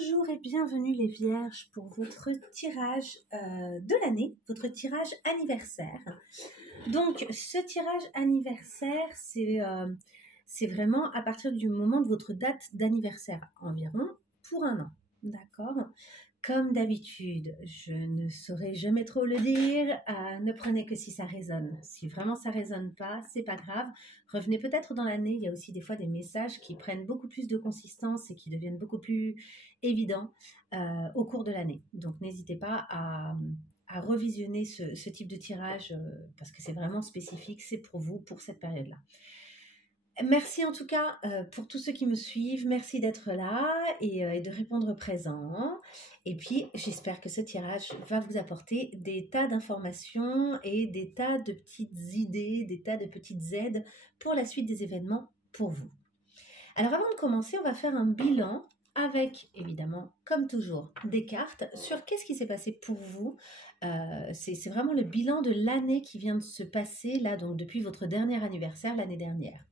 Bonjour et bienvenue les Vierges pour votre tirage de l'année, votre tirage anniversaire. Donc ce tirage anniversaire, c'est vraiment à partir du moment de votre date d'anniversaire environ pour un an, d'accord? Comme d'habitude, je ne saurais jamais trop le dire, ne prenez que si ça résonne. Si vraiment ça résonne pas, c'est pas grave. Revenez peut-être dans l'année, il y a aussi des fois des messages qui prennent beaucoup plus de consistance et qui deviennent beaucoup plus évidents au cours de l'année. Donc n'hésitez pas à revisionner ce type de tirage parce que c'est vraiment spécifique, c'est pour vous, pour cette période-là. Merci en tout cas pour tous ceux qui me suivent, merci d'être là et de répondre présent. Et puis j'espère que ce tirage va vous apporter des tas d'informations et des tas de petites idées, des tas de petites aides pour la suite des événements pour vous. Alors avant de commencer, on va faire un bilan avec évidemment, comme toujours, des cartes sur qu'est-ce qui s'est passé pour vous. C'est vraiment le bilan de l'année qui vient de se passer là, donc depuis votre dernier anniversaire l'année dernière.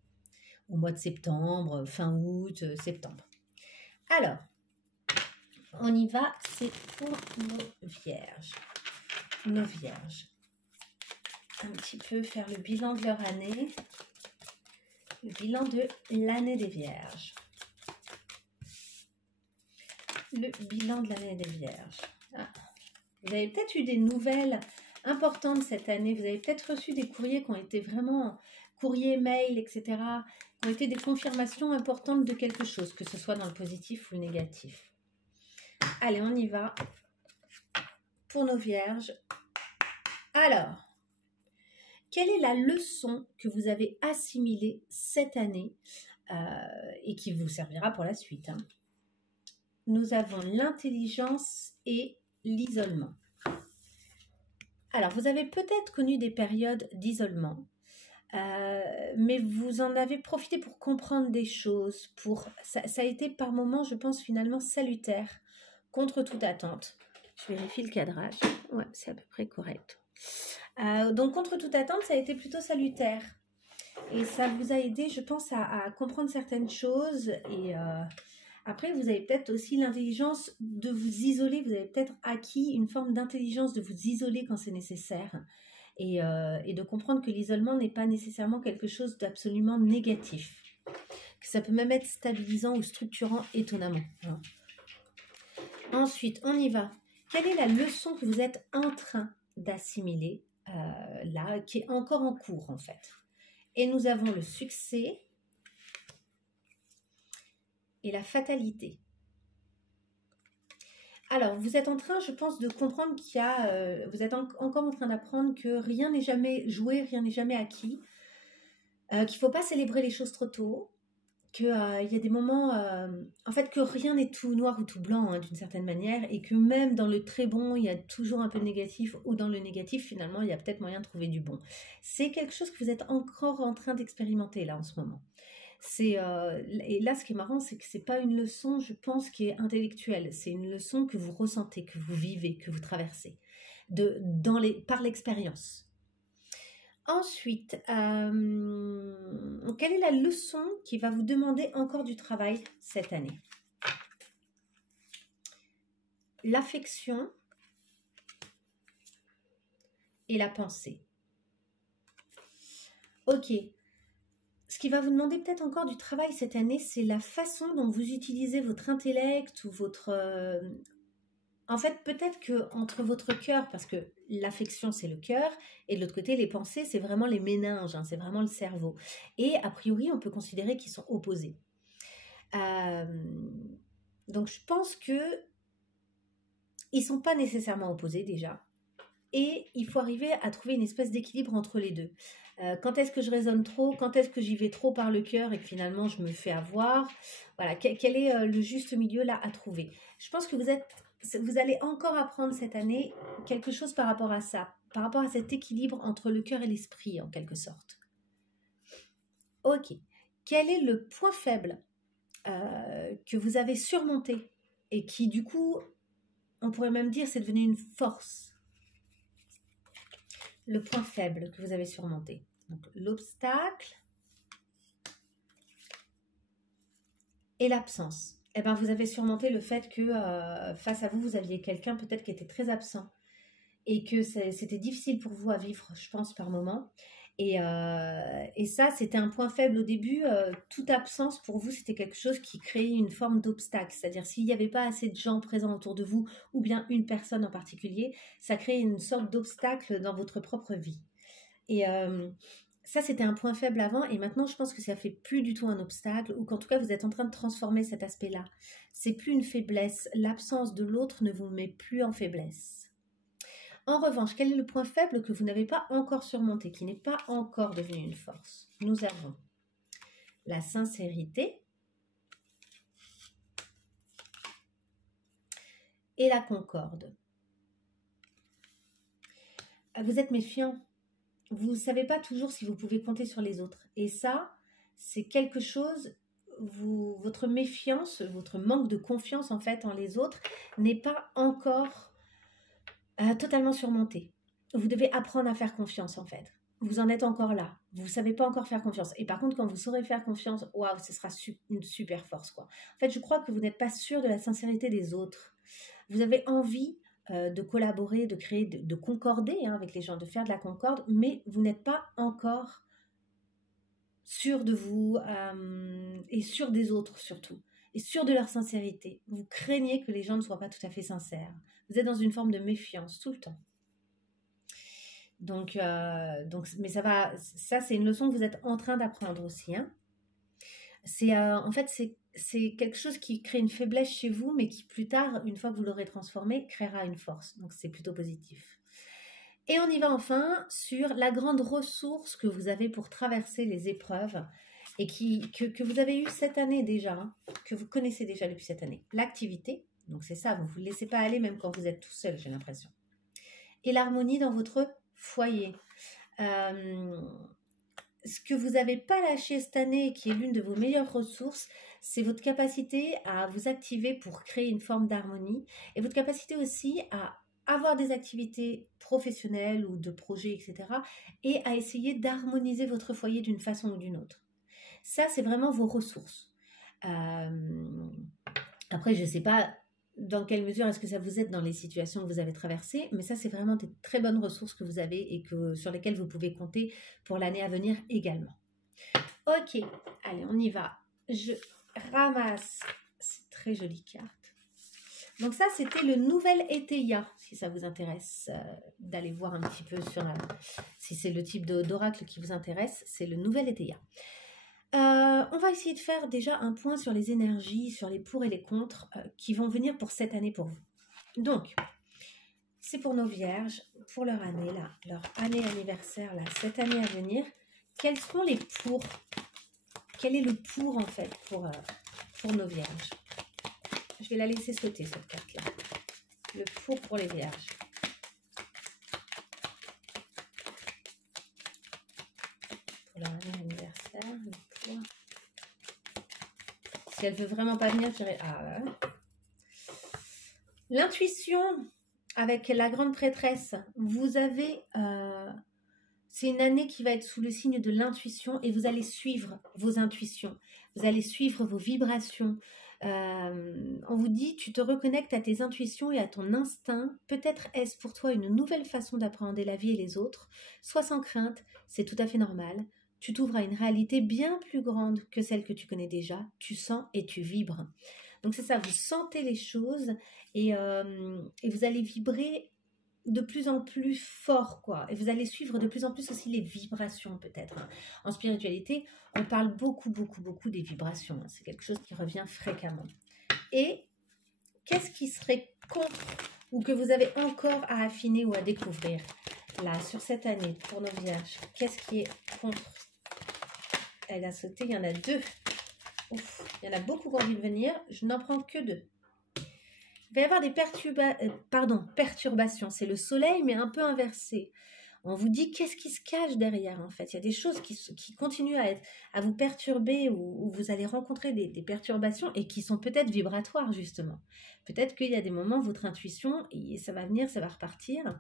Au mois de septembre, fin août, septembre. Alors, on y va, c'est pour nos vierges. Nos vierges. Un petit peu faire le bilan de leur année. Le bilan de l'année des vierges. Le bilan de l'année des vierges. Ah. Vous avez peut-être eu des nouvelles importantes cette année. Vous avez peut-être reçu des courriers qui ont été vraiment... courriers, mails, etc., ont été des confirmations importantes de quelque chose, que ce soit dans le positif ou le négatif. Allez, on y va pour nos vierges. Alors, quelle est la leçon que vous avez assimilée cette année et qui vous servira pour la suite, hein? Nous avons l'intelligence et l'isolement. Alors, vous avez peut-être connu des périodes d'isolement. Mais vous en avez profité pour comprendre des choses, ça a été par moments, je pense, finalement salutaire, contre toute attente. Je vérifie le cadrage, ouais, c'est à peu près correct. Donc contre toute attente, ça a été plutôt salutaire, et ça vous a aidé, je pense, à comprendre certaines choses, et après, vous avez peut-être aussi l'intelligence de vous isoler, vous avez peut-être acquis une forme d'intelligence de vous isoler quand c'est nécessaire, et de comprendre que l'isolement n'est pas nécessairement quelque chose d'absolument négatif. Que ça peut même être stabilisant ou structurant étonnamment. Hein. Ensuite, on y va. Quelle est la leçon que vous êtes en train d'assimiler là, qui est encore en cours en fait? Et nous avons le succès et la fatalité. Alors, vous êtes en train, je pense, de comprendre qu'il y a... vous êtes encore en train d'apprendre que rien n'est jamais joué, rien n'est jamais acquis, qu'il ne faut pas célébrer les choses trop tôt, qu'il y a des moments... en fait, que rien n'est tout noir ou tout blanc, hein, d'une certaine manière, et que même dans le très bon, il y a toujours un peu de négatif, ou dans le négatif, finalement, il y a peut-être moyen de trouver du bon. C'est quelque chose que vous êtes encore en train d'expérimenter, là, en ce moment. Et là, ce qui est marrant, c'est que ce n'est pas une leçon, je pense, qui est intellectuelle. C'est une leçon que vous ressentez, que vous vivez, que vous traversez, par l'expérience. Ensuite, quelle est la leçon qui va vous demander encore du travail cette année? L'affection et la pensée. Ok. Ce qui va vous demander peut-être encore du travail cette année, c'est la façon dont vous utilisez votre intellect ou votre... En fait, peut-être qu'entre votre cœur, parce que l'affection, c'est le cœur, et de l'autre côté, les pensées, c'est vraiment les méninges, hein, c'est vraiment le cerveau. Et a priori, on peut considérer qu'ils sont opposés. Donc, je pense qu'ils ne sont pas nécessairement opposés déjà. Et il faut arriver à trouver une espèce d'équilibre entre les deux. Quand est-ce que je raisonne trop? Quand est-ce que j'y vais trop par le cœur et que finalement je me fais avoir? Voilà, quel est le juste milieu là à trouver? Je pense que vous allez encore apprendre cette année quelque chose par rapport à ça, par rapport à cet équilibre entre le cœur et l'esprit en quelque sorte. Ok, quel est le point faible que vous avez surmonté et qui du coup, on pourrait même dire c'est devenu une force? Le point faible que vous avez surmonté. Donc, l'obstacle et l'absence. eh ben, vous avez surmonté le fait que face à vous, vous aviez quelqu'un peut-être qui était très absent et que c'était difficile pour vous à vivre, je pense, par moment. Et ça, c'était un point faible au début. Toute absence pour vous, c'était quelque chose qui créait une forme d'obstacle. C'est-à-dire, s'il n'y avait pas assez de gens présents autour de vous, ou bien une personne en particulier, ça créait une sorte d'obstacle dans votre propre vie. Et ça, c'était un point faible avant. Et maintenant, je pense que ça fait plus du tout un obstacle, ou qu'en tout cas, vous êtes en train de transformer cet aspect-là. C'est plus une faiblesse. L'absence de l'autre ne vous met plus en faiblesse. En revanche, quel est le point faible que vous n'avez pas encore surmonté, qui n'est pas encore devenu une force? Nous avons la sincérité et la concorde. Vous êtes méfiant. Vous ne savez pas toujours si vous pouvez compter sur les autres. Et ça, c'est quelque chose, votre méfiance, votre manque de confiance en fait en les autres n'est pas encore totalement surmonté. Vous devez apprendre à faire confiance en fait. Vous en êtes encore là. Vous ne savez pas encore faire confiance. Et par contre, quand vous saurez faire confiance, waouh, ce sera une super force, quoi. En fait, je crois que vous n'êtes pas sûr de la sincérité des autres. Vous avez envie de collaborer, de créer, de concorder avec les gens, de faire de la concorde, mais vous n'êtes pas encore sûr de vous et sûr des autres surtout, et sûr de leur sincérité. Vous craignez que les gens ne soient pas tout à fait sincères. Vous êtes dans une forme de méfiance tout le temps. Donc mais ça c'est une leçon que vous êtes en train d'apprendre aussi. En fait, c'est quelque chose qui crée une faiblesse chez vous, mais qui plus tard, une fois que vous l'aurez transformé, créera une force. Donc c'est plutôt positif. Et on y va enfin sur la grande ressource que vous avez pour traverser les épreuves et que vous avez eu cette année déjà, que vous connaissez déjà depuis cette année. L'activité, donc c'est ça, vous ne vous laissez pas aller même quand vous êtes tout seul, j'ai l'impression. Et l'harmonie dans votre foyer. Ce que vous n'avez pas lâché cette année, qui est l'une de vos meilleures ressources, c'est votre capacité à vous activer pour créer une forme d'harmonie et votre capacité aussi à avoir des activités professionnelles ou de projets, etc. et à essayer d'harmoniser votre foyer d'une façon ou d'une autre. Ça, c'est vraiment vos ressources. Après, je ne sais pas dans quelle mesure est-ce que ça vous aide dans les situations que vous avez traversées, mais ça, c'est vraiment des très bonnes ressources que vous avez et sur lesquelles vous pouvez compter pour l'année à venir également. Ok, allez, on y va. Je ramasse ces très jolies cartes. Donc ça, c'était le nouvel Éteia, si ça vous intéresse d'aller voir un petit peu si c'est le type d'oracle qui vous intéresse, c'est le nouvel Éteia. On va essayer de faire déjà un point sur les énergies, sur les pour et les contre qui vont venir pour cette année pour vous. Donc, c'est pour nos vierges, pour leur année, là, leur année anniversaire, là, cette année à venir. Quels seront les pour? Quel est le pour, en fait, pour nos vierges? Je vais la laisser sauter, cette carte-là. Le pour les vierges. Pour leur année anniversaire, le pour. Si elle veut vraiment pas venir, je dirais ah. L'intuition avec la grande prêtresse, vous avez c'est une année qui va être sous le signe de l'intuition et vous allez suivre vos intuitions, vous allez suivre vos vibrations. On vous dit, tu te reconnectes à tes intuitions et à ton instinct. Peut-être est-ce pour toi une nouvelle façon d'appréhender la vie et les autres. Sois sans crainte, c'est tout à fait normal. Tu t'ouvres à une réalité bien plus grande que celle que tu connais déjà. Tu sens et tu vibres. Donc c'est ça, vous sentez les choses et vous allez vibrer de plus en plus fort, quoi. Et vous allez suivre de plus en plus aussi les vibrations, peut-être. En spiritualité, on parle beaucoup des vibrations. C'est quelque chose qui revient fréquemment. Et qu'est-ce qui serait contre ou que vous avez encore à affiner ou à découvrir là, sur cette année, pour nos vierges? Qu'est-ce qui est contre? Elle a sauté, il y en a deux. Ouf, il y en a beaucoup qui ont envie de venir. Je n'en prends que deux. Il va y avoir des perturbations. C'est le soleil, mais un peu inversé. On vous dit qu'est-ce qui se cache derrière, en fait. Il y a des choses qui continuent à vous perturber ou vous allez rencontrer des perturbations et qui sont peut-être vibratoires, justement. Peut-être qu'il y a des moments, votre intuition, et ça va venir, ça va repartir.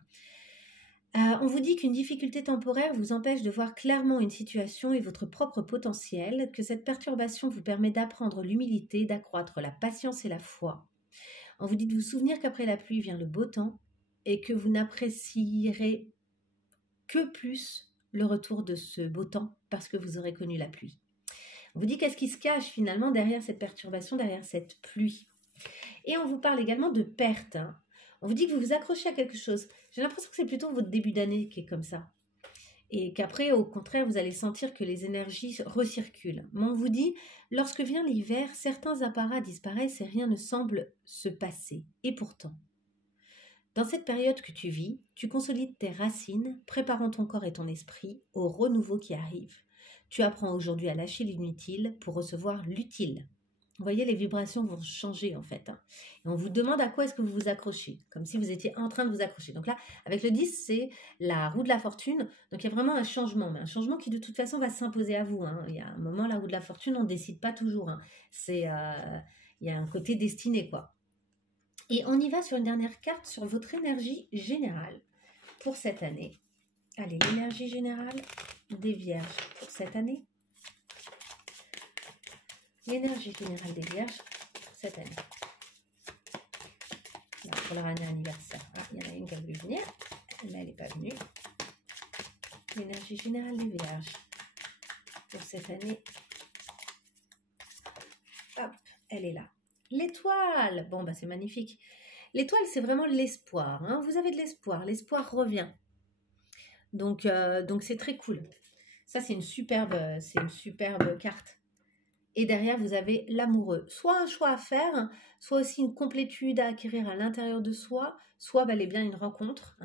On vous dit qu'une difficulté temporaire vous empêche de voir clairement une situation et votre propre potentiel, que cette perturbation vous permet d'apprendre l'humilité, d'accroître la patience et la foi. On vous dit de vous souvenir qu'après la pluie vient le beau temps et que vous n'apprécierez que plus le retour de ce beau temps parce que vous aurez connu la pluie. On vous dit qu'est-ce qui se cache finalement derrière cette perturbation, derrière cette pluie. Et on vous parle également de perte. On vous dit que vous vous accrochez à quelque chose. J'ai l'impression que c'est plutôt votre début d'année qui est comme ça. Et qu'après, au contraire, vous allez sentir que les énergies recirculent. Mais on vous dit, lorsque vient l'hiver, certains apparats disparaissent et rien ne semble se passer. Et pourtant, dans cette période que tu vis, tu consolides tes racines, préparant ton corps et ton esprit au renouveau qui arrive. Tu apprends aujourd'hui à lâcher l'inutile pour recevoir l'utile. Vous voyez, les vibrations vont changer en fait. Et on vous demande à quoi est-ce que vous vous accrochez, comme si vous étiez en train de vous accrocher. Donc là, avec le 10, c'est la roue de la fortune. Donc il y a vraiment un changement, mais un changement qui de toute façon va s'imposer à vous. Il y a un moment, la roue de la fortune, on ne décide pas toujours. Il y a un côté destiné, quoi. Et on y va sur une dernière carte sur votre énergie générale pour cette année. Allez, l'énergie générale des Vierges pour cette année. L'énergie générale des Vierges pour cette année. Là, pour leur année anniversaire. Ah, il y en a une qui a voulu venir, mais elle n'est pas venue. L'énergie générale des Vierges pour cette année. Hop, elle est là. L'étoile, bon, bah c'est magnifique. L'étoile, c'est vraiment l'espoir. Vous avez de l'espoir. L'espoir revient. Donc c'est très cool. Ça, c'est une superbe carte. Et derrière, vous avez l'amoureux. Soit un choix à faire, soit aussi une complétude à acquérir à l'intérieur de soi, soit bel et bien une rencontre.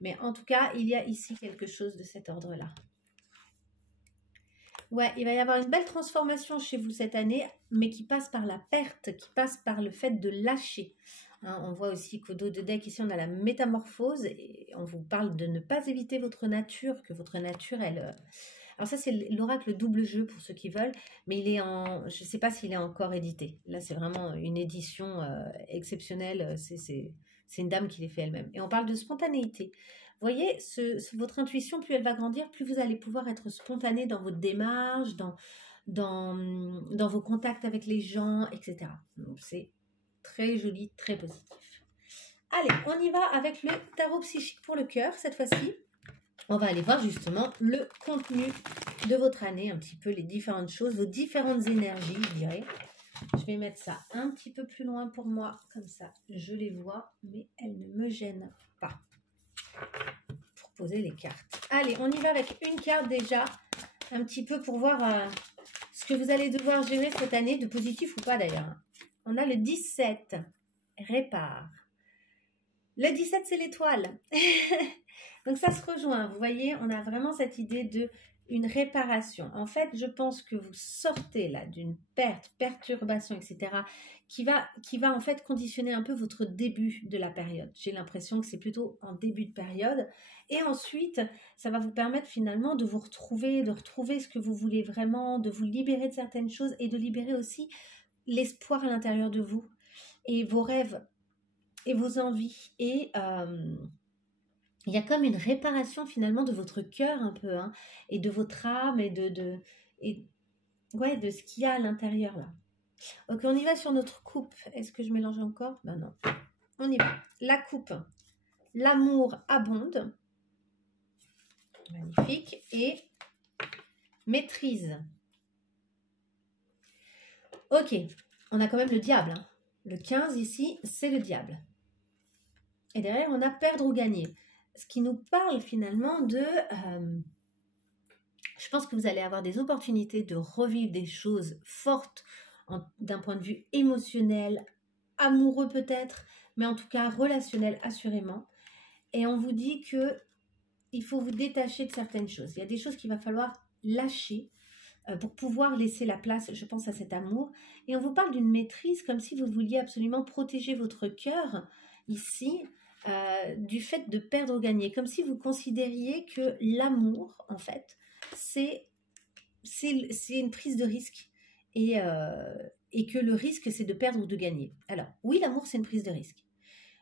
Mais en tout cas, il y a ici quelque chose de cet ordre-là. Ouais, il va y avoir une belle transformation chez vous cette année, mais qui passe par la perte, qui passe par le fait de lâcher. On voit aussi qu'au dos de deck, ici, on a la métamorphose. Et on vous parle de ne pas éviter votre nature, que votre nature, elle... Alors ça, c'est l'oracle double jeu pour ceux qui veulent, mais il est en... Je ne sais pas s'il est encore édité. Là, c'est vraiment une édition exceptionnelle. C'est une dame qui l'ait fait elle-même. Et on parle de spontanéité. Vous voyez, votre intuition, plus elle va grandir, plus vous allez pouvoir être spontané dans votre démarche, dans vos contacts avec les gens, etc. Donc, c'est très joli, très positif. Allez, on y va avec le tarot psychique pour le cœur, cette fois-ci. On va aller voir justement le contenu de votre année, un petit peu les différentes choses, vos différentes énergies, je dirais. Je vais mettre ça un petit peu plus loin pour moi, comme ça je les vois, mais elles ne me gênent pas. Pour poser les cartes. Allez, on y va avec une carte déjà, un petit peu pour voir ce que vous allez devoir gérer cette année, de positif ou pas d'ailleurs. On a le 17, répare. Le 17, c'est l'étoile. Donc ça se rejoint, vous voyez, on a vraiment cette idée de une réparation. En fait, je pense que vous sortez là d'une perte, perturbation, etc., qui va en fait conditionner un peu votre début de la période. J'ai l'impression que c'est plutôt en début de période. Et ensuite, ça va vous permettre finalement de vous retrouver, de retrouver ce que vous voulez vraiment, de vous libérer de certaines choses et de libérer aussi l'espoir à l'intérieur de vous et vos rêves et vos envies. Et il y a comme une réparation finalement de votre cœur un peu, et de votre âme et de ce qu'il y a à l'intérieur là. Ok, on y va sur notre coupe. Est-ce que je mélange encore? Ben non. On y va. La coupe. L'amour abonde. Magnifique. Et maîtrise. Ok, on a quand même le diable. Le 15 ici, c'est le diable. Et derrière, on a perdre ou gagner. Ce qui nous parle finalement de... je pense que vous allez avoir des opportunités de revivre des choses fortes d'un point de vue émotionnel, amoureux peut-être, mais en tout cas relationnel assurément. Et on vous dit que il faut vous détacher de certaines choses. Il y a des choses qu'il va falloir lâcher pour pouvoir laisser la place, je pense, à cet amour. Et on vous parle d'une maîtrise comme si vous vouliez absolument protéger votre cœur ici, du fait de perdre ou gagner, comme si vous considériez que l'amour, en fait, c'est une prise de risque et que le risque, c'est de perdre ou de gagner. Alors, oui, l'amour, c'est une prise de risque.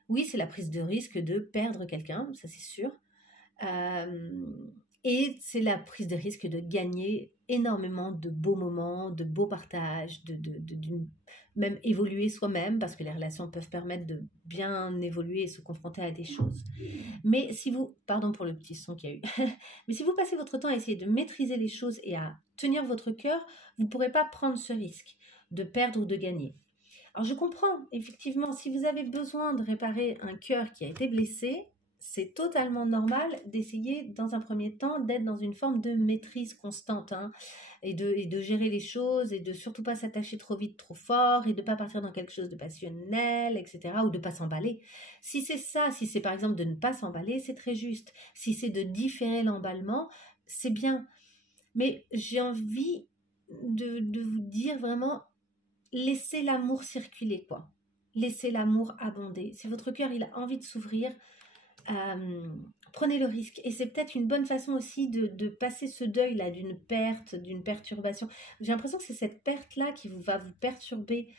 Oui, c'est la prise de risque de perdre quelqu'un, ça c'est sûr. Et c'est la prise de risque de gagner énormément de beaux moments, de beaux partages, même évoluer soi-même, parce que les relations peuvent permettre de bien évoluer et se confronter à des choses. Mais si vous, pardon pour le petit son qu'il y a eu, mais si vous passez votre temps à essayer de maîtriser les choses et à tenir votre cœur, vous ne pourrez pas prendre ce risque de perdre ou de gagner. Alors je comprends, effectivement, si vous avez besoin de réparer un cœur qui a été blessé, c'est totalement normal d'essayer dans un premier temps d'être dans une forme de maîtrise constante, hein, et de gérer les choses et de surtout pas s'attacher trop vite, trop fort et de pas partir dans quelque chose de passionnel, etc. ou de pas s'emballer. Si c'est ça, si c'est par exemple de ne pas s'emballer, c'est très juste. Si c'est de différer l'emballement, c'est bien. Mais j'ai envie de vous dire vraiment, laissez l'amour circuler, quoi. Laissez l'amour abonder. Si votre cœur il a envie de s'ouvrir, prenez le risque. Et c'est peut-être une bonne façon aussi de passer ce deuil-là d'une perte, d'une perturbation. J'ai l'impression que c'est cette perte-là qui va vous perturber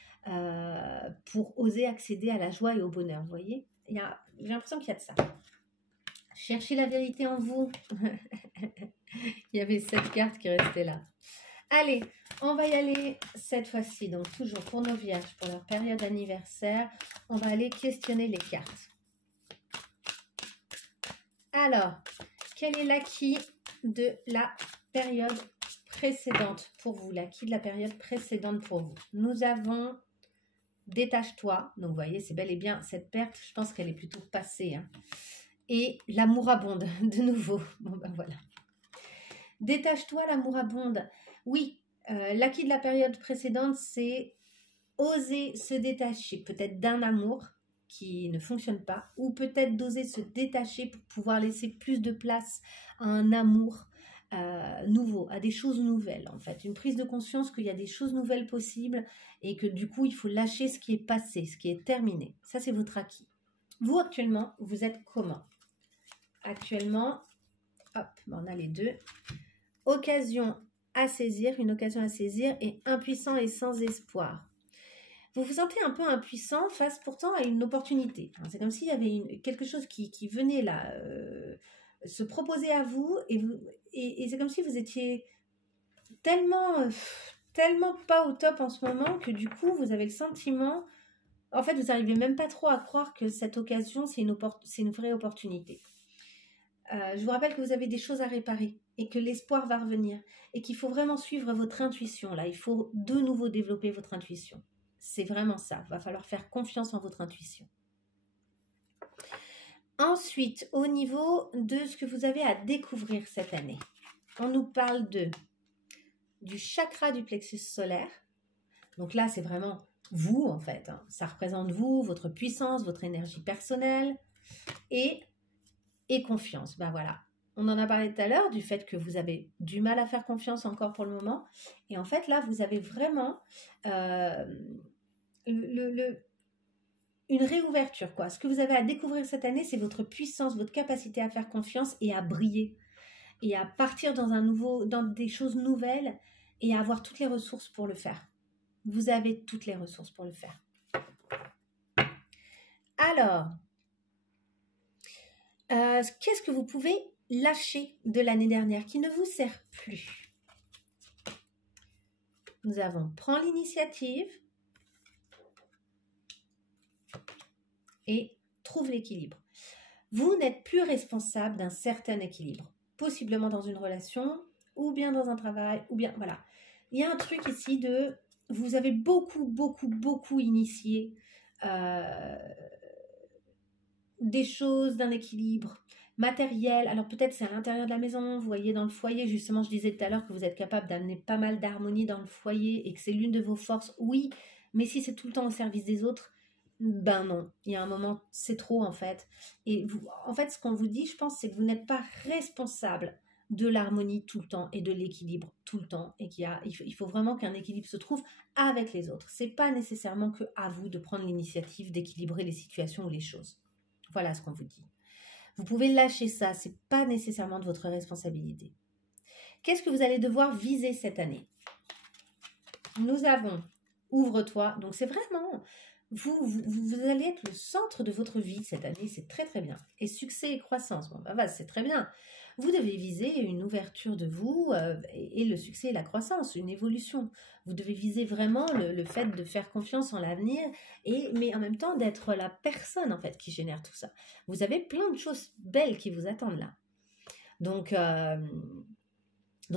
pour oser accéder à la joie et au bonheur. Vous voyez, j'ai l'impression qu'il y a de ça. Cherchez la vérité en vous. Il y avait cette carte qui restait là. Allez, on va y aller cette fois-ci. Donc toujours pour nos vierges, pour leur période anniversaire, on va aller questionner les cartes. Alors, quel est l'acquis de la période précédente pour vous? L'acquis de la période précédente pour vous. Nous avons détache-toi. Donc, vous voyez, c'est bel et bien cette perte. Je pense qu'elle est plutôt passée. Hein. Et l'amour abonde, de nouveau. Bon, ben voilà. Détache-toi, l'amour abonde. Oui, l'acquis de la période précédente, c'est oser se détacher peut-être d'un amour qui ne fonctionne pas, ou peut-être d'oser se détacher pour pouvoir laisser plus de place à un amour nouveau, à des choses nouvelles en fait. Une prise de conscience qu'il y a des choses nouvelles possibles et que du coup il faut lâcher ce qui est passé, ce qui est terminé. Ça c'est votre acquis. Vous actuellement, vous êtes comment? Actuellement, hop, on a les deux. Occasion à saisir, une occasion à saisir et impuissant et sans espoir. Vous vous sentez un peu impuissant face pourtant à une opportunité. C'est comme s'il y avait quelque chose qui venait là, se proposer à vous et c'est comme si vous étiez tellement pas au top en ce moment que du coup vous avez le sentiment, en fait vous n'arrivez même pas trop à croire que cette occasion c'est une vraie opportunité. Je vous rappelle que vous avez des choses à réparer et que l'espoir va revenir et qu'il faut vraiment suivre votre intuition là. Il faut de nouveau développer votre intuition. C'est vraiment ça. Il va falloir faire confiance en votre intuition. Ensuite, au niveau de ce que vous avez à découvrir cette année, on nous parle du chakra du plexus solaire. Donc là, c'est vraiment vous, en fait. Hein. Ça représente vous, votre puissance, votre énergie personnelle et confiance. Ben voilà. On en a parlé tout à l'heure du fait que vous avez du mal à faire confiance encore pour le moment. Et en fait, là, vous avez vraiment une réouverture, quoi. Ce que vous avez à découvrir cette année, c'est votre puissance, votre capacité à faire confiance et à briller et à partir dans des choses nouvelles et à avoir toutes les ressources pour le faire. Vous avez toutes les ressources pour le faire. Alors, qu'est-ce que vous pouvez lâcher de l'année dernière qui ne vous sert plus? Nous avons prends l'initiative et trouve l'équilibre. Vous n'êtes plus responsable d'un certain équilibre, possiblement dans une relation, ou bien dans un travail, ou bien, voilà. Il y a un truc ici vous avez beaucoup initié des choses d'un équilibre matériel. Alors peut-être c'est à l'intérieur de la maison, vous voyez dans le foyer, justement je disais tout à l'heure que vous êtes capable d'amener pas mal d'harmonie dans le foyer et que c'est l'une de vos forces, oui, mais si c'est tout le temps au service des autres, ben non, il y a un moment, c'est trop en fait. Et en fait, ce qu'on vous dit, je pense, c'est que vous n'êtes pas responsable de l'harmonie tout le temps et de l'équilibre tout le temps. Et il faut vraiment qu'un équilibre se trouve avec les autres. C'est pas nécessairement que à vous de prendre l'initiative d'équilibrer les situations ou les choses. Voilà ce qu'on vous dit. Vous pouvez lâcher ça, c'est pas nécessairement de votre responsabilité. Qu'est-ce que vous allez devoir viser cette année? Nous avons ouvre-toi, donc c'est vraiment vous allez être le centre de votre vie cette année, c'est très très bien. Et succès et croissance, bon, bah, c'est très bien. Vous devez viser une ouverture de vous et le succès et la croissance, une évolution. Vous devez viser vraiment le fait de faire confiance en l'avenir, mais en même temps d'être la personne en fait qui génère tout ça. Vous avez plein de choses belles qui vous attendent là. Donc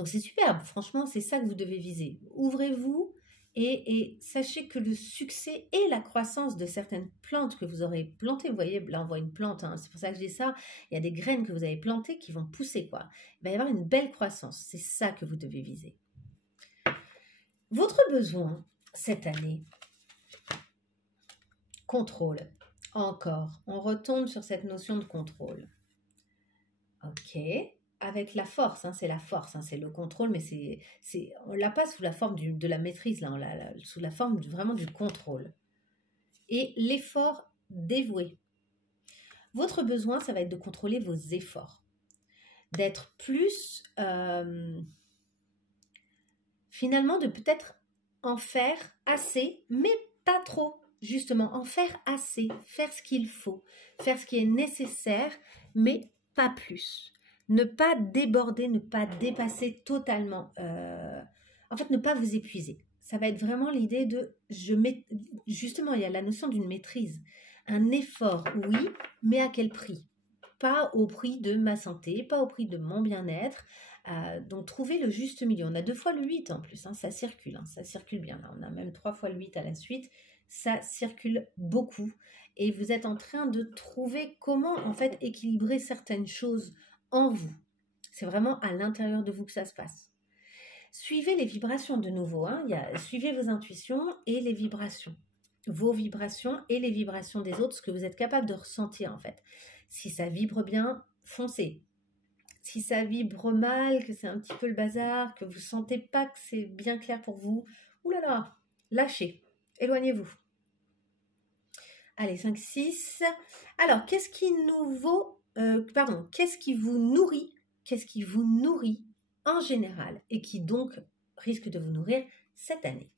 c'est superbe, franchement, c'est ça que vous devez viser. Ouvrez-vous et sachez que le succès et la croissance de certaines plantes que vous aurez plantées, vous voyez, là on voit une plante, hein, c'est pour ça que je dis ça, il y a des graines que vous avez plantées qui vont pousser, quoi. Il va y avoir une belle croissance, c'est ça que vous devez viser. Votre besoin cette année, contrôle, encore, on retombe sur cette notion de contrôle. Ok. Avec la force, hein, c'est la force, hein, c'est le contrôle, mais on ne l'a pas sous la forme de la maîtrise, là, on l'a sous la forme vraiment du contrôle. Et l'effort dévoué. Votre besoin, ça va être de contrôler vos efforts, d'être plus, finalement, de peut-être en faire assez, mais pas trop, justement, en faire assez, faire ce qu'il faut, faire ce qui est nécessaire, mais pas plus. Ne pas déborder, ne pas dépasser totalement. En fait, ne pas vous épuiser. Ça va être vraiment l'idée de... Justement, il y a la notion d'une maîtrise. Un effort, oui, mais à quel prix? Pas au prix de ma santé, pas au prix de mon bien-être. Donc, trouver le juste milieu. On a 2 fois le 8 en plus, hein, ça circule bien. Là, on a même 3 fois le 8 à la suite. Ça circule beaucoup. Et vous êtes en train de trouver comment, en fait, équilibrer certaines choses en vous. C'est vraiment à l'intérieur de vous que ça se passe. Suivez les vibrations de nouveau. Hein. Suivez vos intuitions et les vibrations. Vos vibrations et les vibrations des autres, ce que vous êtes capable de ressentir en fait. Si ça vibre bien, foncez. Si ça vibre mal, que c'est un petit peu le bazar, que vous ne sentez pas que c'est bien clair pour vous, oulala, lâchez, éloignez-vous. Allez, 5, 6. Alors, qu'est-ce qui vous nourrit? Qu'est-ce qui vous nourrit en général et qui donc risque de vous nourrir cette année?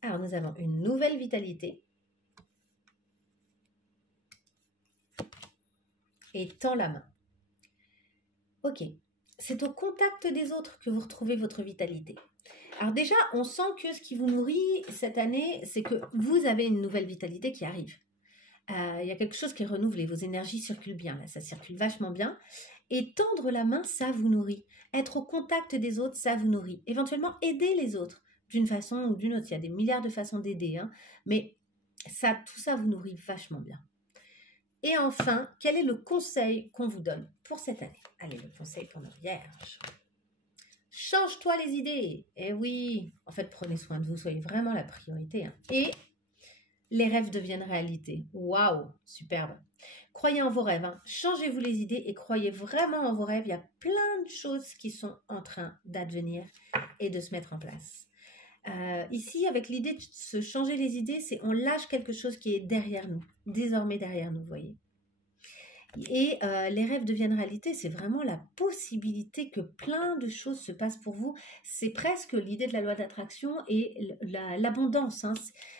Alors, nous avons une nouvelle vitalité et tend la main. Ok, c'est au contact des autres que vous retrouvez votre vitalité. Alors déjà, on sent que ce qui vous nourrit cette année, c'est que vous avez une nouvelle vitalité qui arrive. Il y a quelque chose qui est renouvelé, vos énergies circulent bien, là, ça circule vachement bien. Et tendre la main, ça vous nourrit. Être au contact des autres, ça vous nourrit. Éventuellement, aider les autres d'une façon ou d'une autre. Il y a des milliards de façons d'aider, hein, mais tout ça vous nourrit vachement bien. Et enfin, quel est le conseil qu'on vous donne pour cette année? Allez, le conseil pour nos vierges. Change-toi les idées. Eh oui, en fait, prenez soin de vous, soyez vraiment la priorité. Hein. Et les rêves deviennent réalité. Waouh, superbe. Croyez en vos rêves. Hein. Changez-vous les idées et croyez vraiment en vos rêves. Il y a plein de choses qui sont en train d'advenir et de se mettre en place. Ici, avec l'idée de se changer les idées, c'est on lâche quelque chose qui est derrière nous, désormais derrière nous, vous voyez. Et les rêves deviennent réalité, c'est vraiment la possibilité que plein de choses se passent pour vous. C'est presque l'idée de la loi d'attraction et l'abondance. Hein.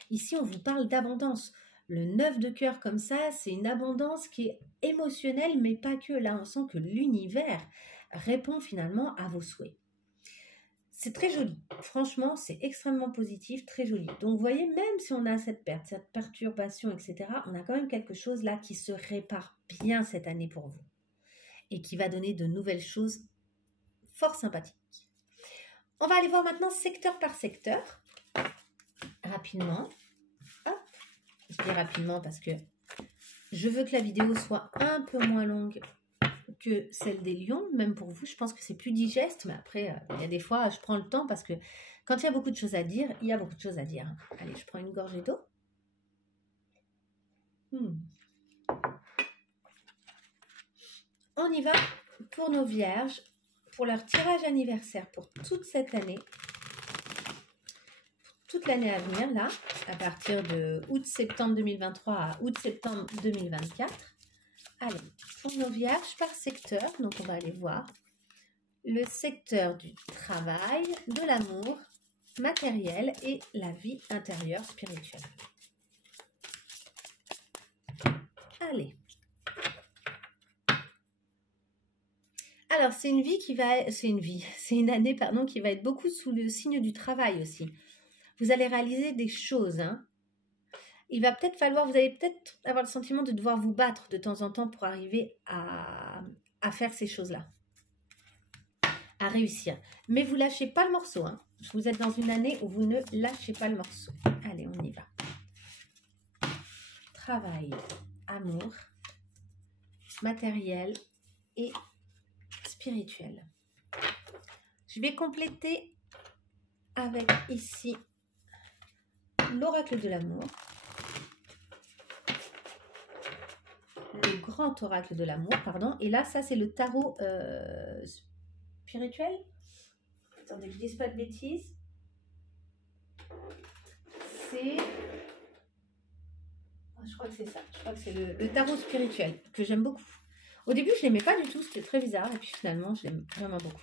Ici, on vous parle d'abondance. Le 9 de cœur comme ça, c'est une abondance qui est émotionnelle, mais pas que. Là, on sent que l'univers répond finalement à vos souhaits. C'est très joli. Franchement, c'est extrêmement positif, très joli. Donc, vous voyez, même si on a cette perte, cette perturbation, etc., on a quand même quelque chose là qui se répare bien cette année pour vous et qui va donner de nouvelles choses fort sympathiques. On va aller voir maintenant secteur par secteur, rapidement. Hop. Je dis rapidement parce que je veux que la vidéo soit un peu moins longue que celle des lions, même pour vous, je pense que c'est plus digeste, mais après, il y a des fois, je prends le temps parce que quand il y a beaucoup de choses à dire, il y a beaucoup de choses à dire. Allez, je prends une gorgée d'eau. On y va pour nos vierges, pour leur tirage anniversaire pour toute cette année, toute l'année à venir, là, à partir de août-septembre 2023 à août-septembre 2024. Allez, pour nos vierges par secteur, donc on va aller voir le secteur du travail, de l'amour matérielle et la vie intérieure spirituelle. Allez. Alors, c'est une année, pardon, qui va être beaucoup sous le signe du travail aussi. Vous allez réaliser des choses, hein. Vous allez peut-être avoir le sentiment de devoir vous battre de temps en temps pour arriver à faire ces choses-là, à réussir. Mais vous lâchez pas le morceau, hein. Vous êtes dans une année où vous ne lâchez pas le morceau. Allez, on y va. Travail, amour, matériel et spirituel. Je vais compléter avec ici l'oracle de l'amour. Le grand oracle de l'amour, pardon. Et là, ça, c'est le tarot spirituel. Attendez que je ne dise pas de bêtises. C'est... je crois que c'est ça. Je crois que c'est le tarot spirituel que j'aime beaucoup. Au début, je ne l'aimais pas du tout. C'était très bizarre. Et puis finalement, je l'aime vraiment beaucoup.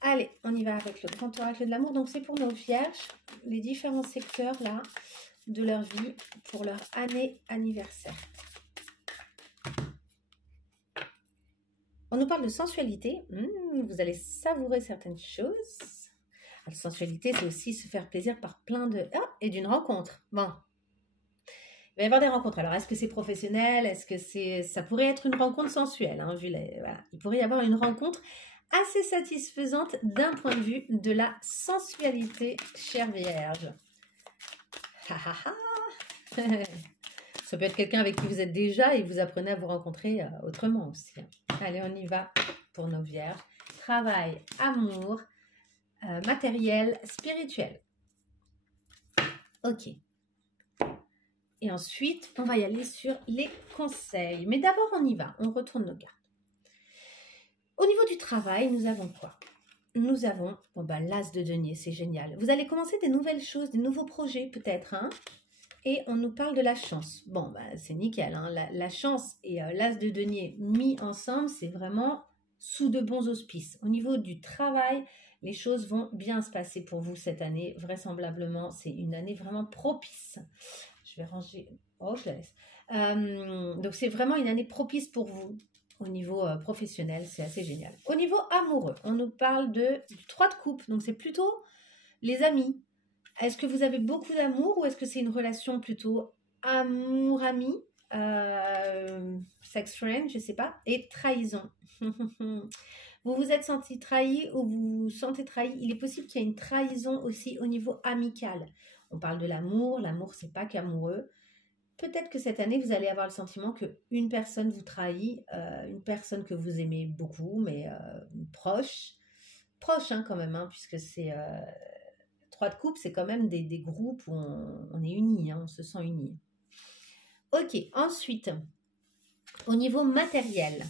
Allez, on y va avec le grand oracle de l'amour. Donc, c'est pour nos vierges, les différents secteurs là de leur vie pour leur année anniversaire. On nous parle de sensualité. Vous allez savourer certaines choses. La sensualité, c'est aussi se faire plaisir par plein de... et d'une rencontre. Bon. Il va y avoir des rencontres. Alors, est-ce que c'est professionnel? Est-ce que ça pourrait être une rencontre sensuelle, hein, voilà. Il pourrait y avoir une rencontre assez satisfaisante d'un point de vue de la sensualité, chère Vierge. Ça peut être quelqu'un avec qui vous êtes déjà et vous apprenez à vous rencontrer autrement aussi. Allez, on y va pour nos vierges. Travail, amour, matériel, spirituel. Ok. Et ensuite, on va y aller sur les conseils. Mais d'abord, on y va. On retourne nos cartes. Au niveau du travail, nous avons quoi? Nous avons l'as de denier, c'est génial. Vous allez commencer des nouvelles choses, des nouveaux projets peut-être, hein? Et on nous parle de la chance. Bon, c'est nickel, hein. La chance et l'as de denier mis ensemble, c'est vraiment sous de bons auspices. Au niveau du travail, les choses vont bien se passer pour vous cette année. Vraisemblablement, c'est une année vraiment propice. Je vais ranger... Oh, je la laisse. Donc, c'est vraiment une année propice pour vous. Au niveau professionnel, c'est assez génial. Au niveau amoureux, on nous parle du 3 de coupe. Donc, c'est plutôt les amis. Est-ce que vous avez beaucoup d'amour ou est-ce que c'est une relation plutôt amour-ami, sex friend, je ne sais pas, et trahison. Vous vous êtes senti trahi ou vous vous sentez trahi. Il est possible qu'il y ait une trahison aussi au niveau amical. On parle de l'amour. L'amour, c'est pas qu'amoureux. Peut-être que cette année, vous allez avoir le sentiment qu'une personne vous trahit, une personne que vous aimez beaucoup, mais proche hein, quand même, hein, puisque c'est 3 de coupe, c'est quand même des groupes où on est unis, hein, on se sent unis. Ok, ensuite, au niveau matériel,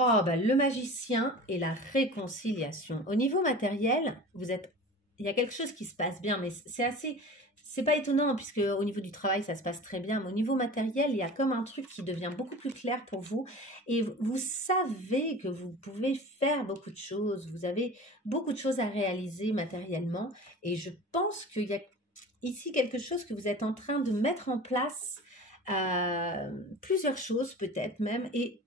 le magicien et la réconciliation. Au niveau matériel, il y a quelque chose qui se passe bien, mais c'est pas étonnant puisque au niveau du travail, ça se passe très bien. Mais au niveau matériel, il y a comme un truc qui devient beaucoup plus clair pour vous. Et vous savez que vous pouvez faire beaucoup de choses. Vous avez beaucoup de choses à réaliser matériellement. Et je pense qu'il y a ici quelque chose que vous êtes en train de mettre en place. Plusieurs choses peut-être même. Et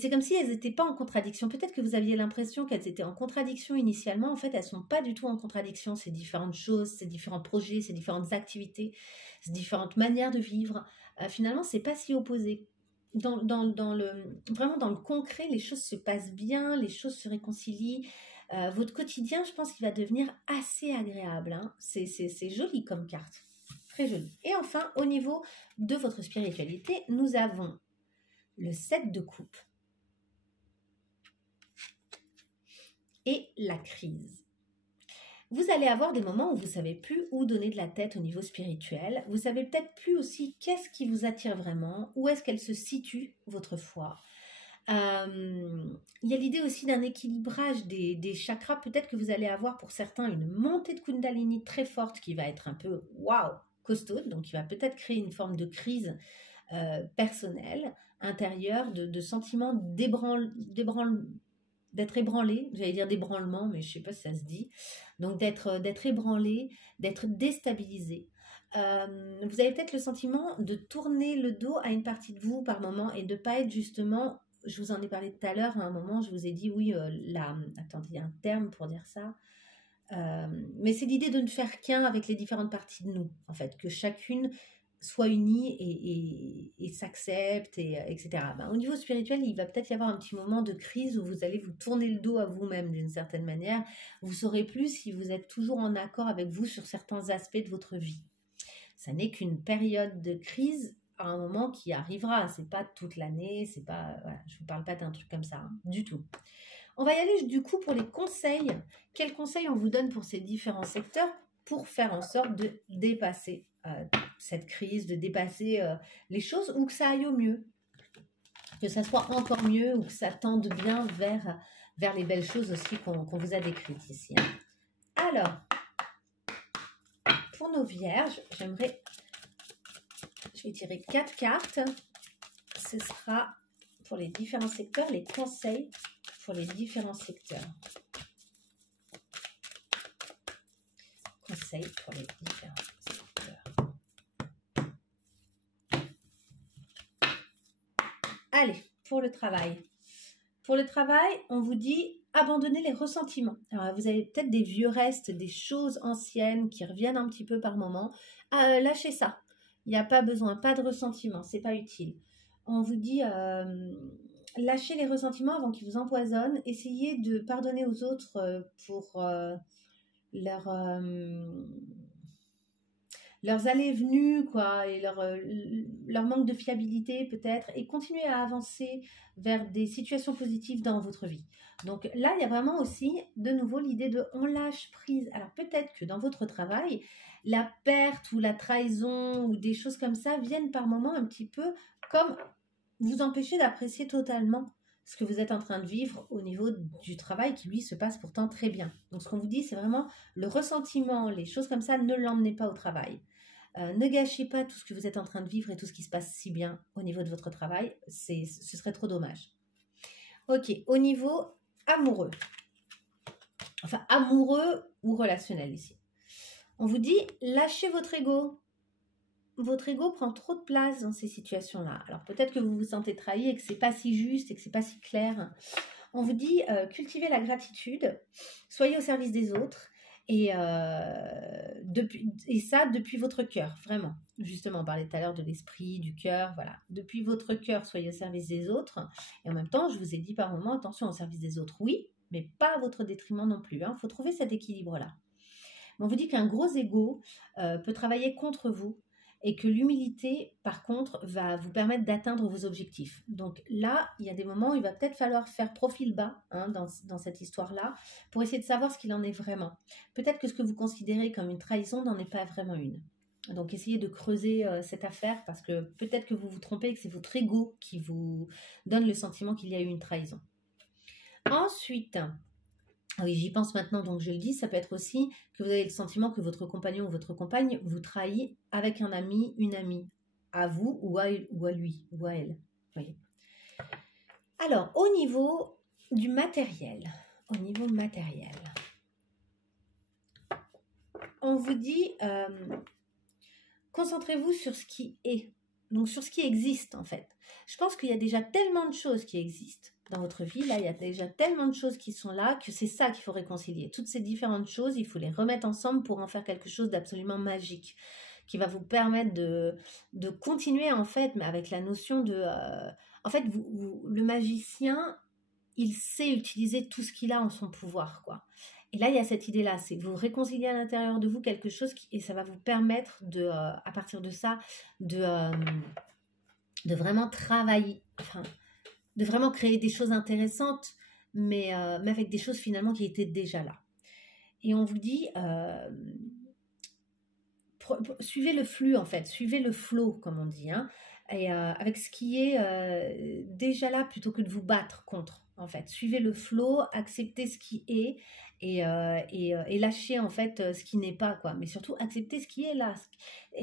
c'est comme si elles n'étaient pas en contradiction. Peut-être que vous aviez l'impression qu'elles étaient en contradiction initialement. En fait, elles ne sont pas du tout en contradiction. Ces différentes choses, ces différents projets, ces différentes activités, ces différentes manières de vivre. Finalement, ce n'est pas si opposé. Vraiment dans le concret, les choses se passent bien, les choses se réconcilient. Votre quotidien, je pense qu'il va devenir assez agréable. Hein. C'est joli comme carte. Très joli. Et enfin, au niveau de votre spiritualité, nous avons le 7 de coupe. Et la crise. Vous allez avoir des moments où vous ne savez plus où donner de la tête au niveau spirituel. Vous ne savez peut-être plus aussi qu'est-ce qui vous attire vraiment, où est-ce qu'elle se situe, votre foi. Il y a l'idée aussi d'un équilibrage des chakras. Peut-être que vous allez avoir pour certains une montée de Kundalini très forte qui va être un peu costaude. Donc, il va peut-être créer une forme de crise personnelle, intérieure, de sentiments d'être ébranlé, j'allais dire d'ébranlement, mais je ne sais pas si ça se dit. Donc d'être ébranlé, d'être déstabilisé. Vous avez peut-être le sentiment de tourner le dos à une partie de vous par moment et de ne pas être justement, je vous en ai parlé tout à l'heure, à un moment, je vous ai dit, oui, attendez, il y a un terme pour dire ça. Mais c'est l'idée de ne faire qu'un avec les différentes parties de nous, en fait, que chacune soit unie et s'accepte, etc. Ben, au niveau spirituel, il va peut-être y avoir un petit moment de crise où vous allez vous tourner le dos à vous-même d'une certaine manière. Vous saurez plus si vous êtes toujours en accord avec vous sur certains aspects de votre vie. Ça n'est qu'une période de crise à un moment qui arrivera. C'est pas toute l'année, c'est pas, voilà, je vous parle pas d'un truc comme ça, hein, du tout. On va y aller du coup pour les conseils. Quels conseils on vous donne pour ces différents secteurs pour faire en sorte de dépasser cette crise, de dépasser les choses ou que ça aille au mieux, que ça soit encore mieux ou que ça tende bien vers les belles choses aussi qu'on vous a décrites ici. Hein. Alors, pour nos vierges, je vais tirer 4 cartes. Ce sera pour les différents secteurs, les conseils pour les différents secteurs. Conseils pour les différents secteurs. Allez, pour le travail. Pour le travail, on vous dit abandonnez les ressentiments. Alors, vous avez peut-être des vieux restes, des choses anciennes qui reviennent un petit peu par moment. Lâchez ça. Il n'y a pas besoin, pas de ressentiment, c'est pas utile. On vous dit lâchez les ressentiments avant qu'ils vous empoisonnent. Essayez de pardonner aux autres pour leurs allées et venues, quoi, et leur manque de fiabilité peut-être, et continuez à avancer vers des situations positives dans votre vie. Donc là, il y a vraiment aussi, de nouveau, l'idée de on lâche prise. Alors peut-être que dans votre travail, la perte ou la trahison ou des choses comme ça viennent par moments un petit peu comme vous empêcher d'apprécier totalement ce que vous êtes en train de vivre au niveau du travail qui, lui, se passe pourtant très bien. Donc ce qu'on vous dit, c'est vraiment le ressentiment, les choses comme ça, ne l'emmenez pas au travail. Ne gâchez pas tout ce que vous êtes en train de vivre et tout ce qui se passe si bien au niveau de votre travail. Ce serait trop dommage. Ok, au niveau amoureux. Enfin, amoureux ou relationnel ici. On vous dit, lâchez votre ego. Votre ego prend trop de place dans ces situations-là. Alors peut-être que vous vous sentez trahi et que c'est pas si juste et que c'est pas si clair. On vous dit, cultivez la gratitude, soyez au service des autres. Et ça depuis votre cœur, vraiment. Justement, on parlait tout à l'heure de l'esprit, du cœur, voilà. Depuis votre cœur, soyez au service des autres. Et en même temps, je vous ai dit par moment, attention, au service des autres, oui, mais pas à votre détriment non plus. Il faut trouver cet équilibre-là. On vous dit qu'un gros ego peut travailler contre vous et que l'humilité, par contre, va vous permettre d'atteindre vos objectifs. Donc là, il y a des moments où il va peut-être falloir faire profil bas dans cette histoire-là pour essayer de savoir ce qu'il en est vraiment. Peut-être que ce que vous considérez comme une trahison n'en est pas vraiment une. Donc essayez de creuser cette affaire parce que peut-être que vous vous trompez et que c'est votre ego qui vous donne le sentiment qu'il y a eu une trahison. Ensuite... oui, j'y pense maintenant, donc je le dis, ça peut être aussi que vous avez le sentiment que votre compagnon ou votre compagne vous trahit avec un ami, une amie, à vous ou à lui ou à elle. Oui. Alors, au niveau du matériel, on vous dit, concentrez-vous sur ce qui est, donc sur ce qui existe en fait. Je pense qu'il y a déjà tellement de choses qui existent dans votre vie, là, il y a déjà tellement de choses qui sont là que c'est ça qu'il faut réconcilier. Toutes ces différentes choses, il faut les remettre ensemble pour en faire quelque chose d'absolument magique, qui va vous permettre de continuer, en fait, mais avec la notion de... en fait, le magicien, il sait utiliser tout ce qu'il a en son pouvoir, quoi. Et là, il y a cette idée-là, c'est que vous réconciliez à l'intérieur de vous quelque chose et ça va vous permettre, à partir de ça, de vraiment travailler, enfin... de vraiment créer des choses intéressantes, mais avec des choses finalement qui étaient déjà là. Et on vous dit, suivez le flux en fait, suivez le flow comme on dit, hein, et avec ce qui est déjà là plutôt que de vous battre contre. En fait, suivez le flow, acceptez ce qui est et lâchez en fait ce qui n'est pas, quoi. Mais surtout acceptez ce qui est là.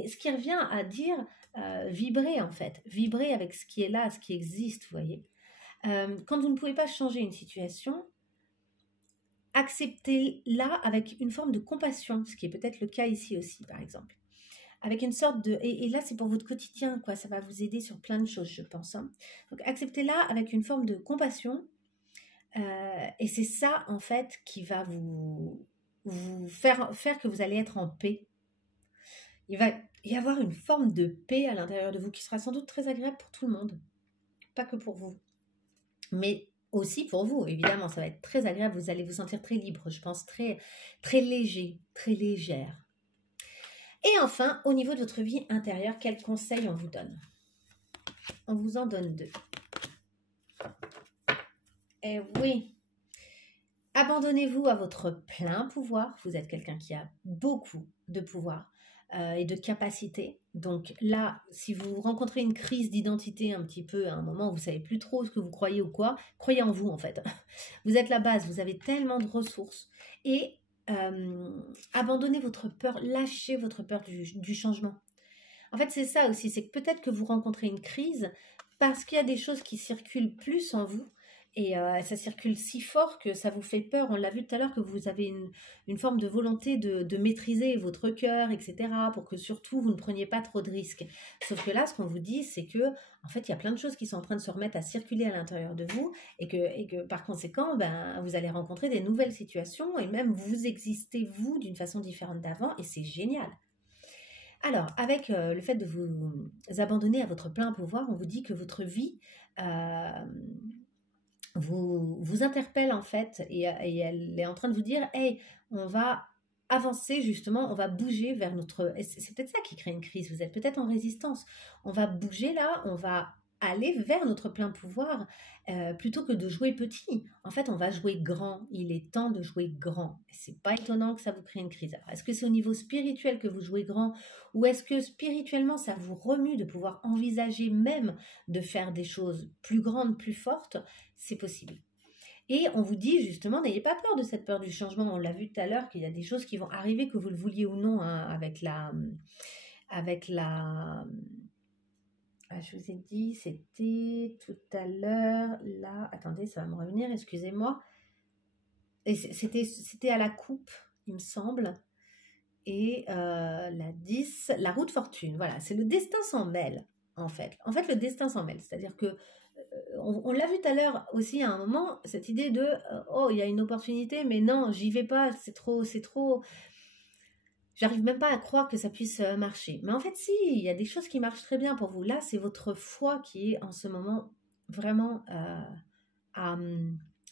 Ce qui revient à dire vibrer en fait, vibrer avec ce qui est là, ce qui existe, vous voyez. Quand vous ne pouvez pas changer une situation, acceptez-la avec une forme de compassion, ce qui est peut-être le cas ici aussi, par exemple. Avec une sorte de... Et là, c'est pour votre quotidien, quoi. Ça va vous aider sur plein de choses, je pense. Hein. Donc, acceptez-la avec une forme de compassion. Et c'est ça, en fait, qui va vous faire que vous allez être en paix. Il va y avoir une forme de paix à l'intérieur de vous qui sera sans doute très agréable pour tout le monde. Pas que pour vous. Mais aussi pour vous, évidemment. Ça va être très agréable. Vous allez vous sentir très libre, je pense, très, très léger, très légère. Et enfin, au niveau de votre vie intérieure, quels conseils on vous donne? On vous en donne 2. Eh oui, abandonnez-vous à votre plein pouvoir. Vous êtes quelqu'un qui a beaucoup de pouvoir et de capacité. Donc là, si vous rencontrez une crise d'identité un petit peu à un moment où vous ne savez plus trop ce que vous croyez ou quoi, croyez en vous en fait. Vous êtes la base, vous avez tellement de ressources. Et abandonnez votre peur, lâchez votre peur du changement. En fait, c'est ça aussi, c'est que peut-être que vous rencontrez une crise parce qu'il y a des choses qui circulent plus en vous et ça circule si fort que ça vous fait peur. On l'a vu tout à l'heure que vous avez une forme de volonté de maîtriser votre cœur, etc. pour que surtout vous ne preniez pas trop de risques. Sauf que là, ce qu'on vous dit, c'est que en fait, il y a plein de choses qui sont en train de se remettre à circuler à l'intérieur de vous et que par conséquent, vous allez rencontrer des nouvelles situations et même vous existez vous d'une façon différente d'avant et c'est génial. Alors, avec le fait de vous abandonner à votre plein pouvoir, on vous dit que votre vie vous interpelle en fait et elle est en train de vous dire « Hey, on va avancer justement, on va bouger vers notre... » C'est peut-être ça qui crée une crise, vous êtes peut-être en résistance. On va bouger là, on va aller vers notre plein pouvoir plutôt que de jouer petit. En fait, on va jouer grand. Il est temps de jouer grand. C'est pas étonnant que ça vous crée une crise. Alors, est-ce que c'est au niveau spirituel que vous jouez grand ou est-ce que spirituellement ça vous remue de pouvoir envisager même de faire des choses plus grandes, plus fortes? C'est possible. Et on vous dit justement, n'ayez pas peur de cette peur du changement. On l'a vu tout à l'heure qu'il y a des choses qui vont arriver, que vous le vouliez ou non, hein, avec la je vous ai dit, c'était tout à l'heure, là, attendez, ça va me revenir, excusez-moi. Et c'était à la coupe, il me semble. Et la 10, la roue de fortune, voilà, c'est le destin s'en mêle, en fait. En fait, le destin s'en mêle, c'est-à-dire que, on l'a vu tout à l'heure aussi à un moment, cette idée de, oh, il y a une opportunité, mais non, j'y vais pas, c'est trop... J'arrive même pas à croire que ça puisse marcher. Mais en fait, si, il y a des choses qui marchent très bien pour vous. Là, c'est votre foi qui est en ce moment vraiment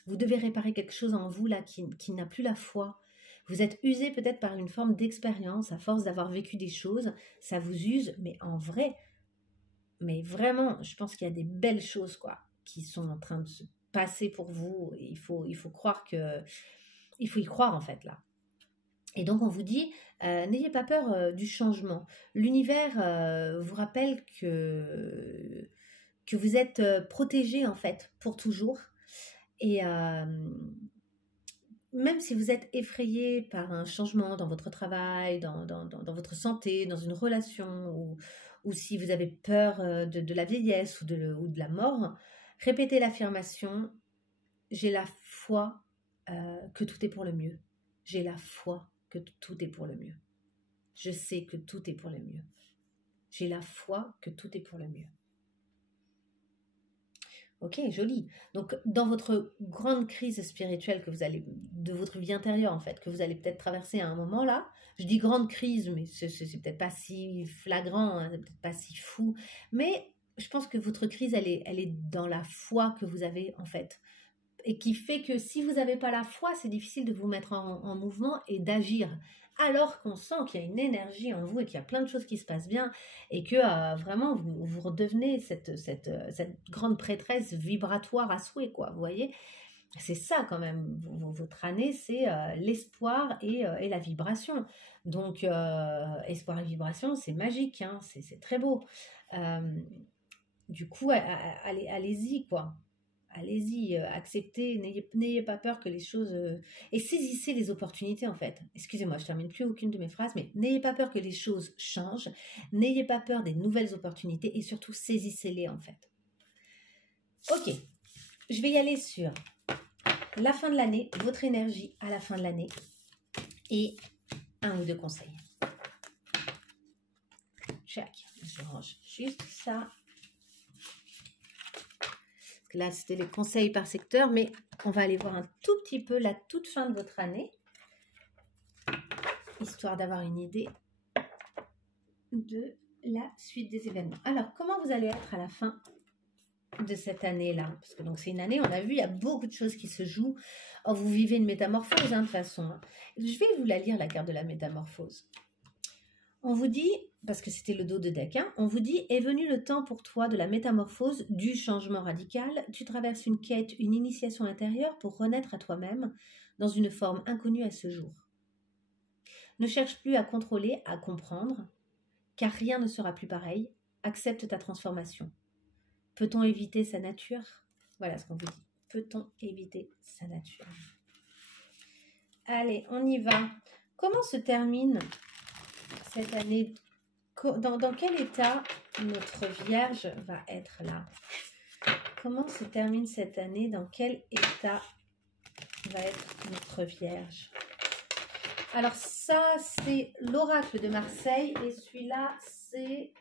vous devez réparer quelque chose en vous là qui n'a plus la foi. Vous êtes usé peut-être par une forme d'expérience, à force d'avoir vécu des choses, ça vous use, mais en vrai, mais vraiment, je pense qu'il y a des belles choses quoi, qui sont en train de se passer pour vous. Et il faut croire que... Il faut y croire en fait là. Et donc on vous dit, n'ayez pas peur du changement. L'univers vous rappelle que vous êtes protégé en fait pour toujours. Et même si vous êtes effrayé par un changement dans votre travail, dans votre santé, dans une relation, ou si vous avez peur de la vieillesse ou de la mort, répétez l'affirmation, j'ai la foi que tout est pour le mieux. J'ai la foi que tout est pour le mieux. Je sais que tout est pour le mieux. J'ai la foi que tout est pour le mieux. Ok, joli. Donc, dans votre grande crise spirituelle que vous allez, de votre vie intérieure en fait, que vous allez peut-être traverser à un moment là, je dis grande crise, mais c'est peut-être pas si flagrant, hein, c'est peut-être pas si fou, mais je pense que votre crise, elle est dans la foi que vous avez en fait. Et qui fait que si vous n'avez pas la foi, c'est difficile de vous mettre en mouvement et d'agir. Alors qu'on sent qu'il y a une énergie en vous et qu'il y a plein de choses qui se passent bien et que vraiment vous redevenez cette grande prêtresse vibratoire à souhait, quoi. Vous voyez, c'est ça quand même. Votre année, c'est l'espoir et la vibration. Donc, espoir et vibration, c'est magique, hein, c'est très beau. Du coup, allez-y, quoi. Allez-y, acceptez, n'ayez pas peur que les choses... et saisissez les opportunités, en fait. Excusez-moi, je ne termine plus aucune de mes phrases, mais n'ayez pas peur que les choses changent, n'ayez pas peur des nouvelles opportunités, et surtout, saisissez-les, en fait. Ok, je vais y aller sur la fin de l'année, votre énergie à la fin de l'année et un ou deux conseils. Check. Je range juste ça. Là, c'était les conseils par secteur, mais on va aller voir un tout petit peu la toute fin de votre année, histoire d'avoir une idée de la suite des événements. Alors, comment vous allez être à la fin de cette année-là? Parce que donc c'est une année, on a vu, il y a beaucoup de choses qui se jouent. Oh, vous vivez une métamorphose, de toute façon. Hein. Je vais vous la lire, la carte de la métamorphose. On vous dit, parce que c'était le dos de deck, hein, on vous dit, est venu le temps pour toi de la métamorphose, du changement radical. Tu traverses une quête, une initiation intérieure pour renaître à toi-même dans une forme inconnue à ce jour. Ne cherche plus à contrôler, à comprendre, car rien ne sera plus pareil. Accepte ta transformation. Peut-on éviter sa nature? Voilà ce qu'on vous dit. Peut-on éviter sa nature? Allez, on y va. Comment se termine cette année? Dans quel état notre Vierge va être là? Comment se termine cette année? Dans quel état va être notre Vierge? Alors ça, c'est l'oracle de Marseille et celui-là, c'est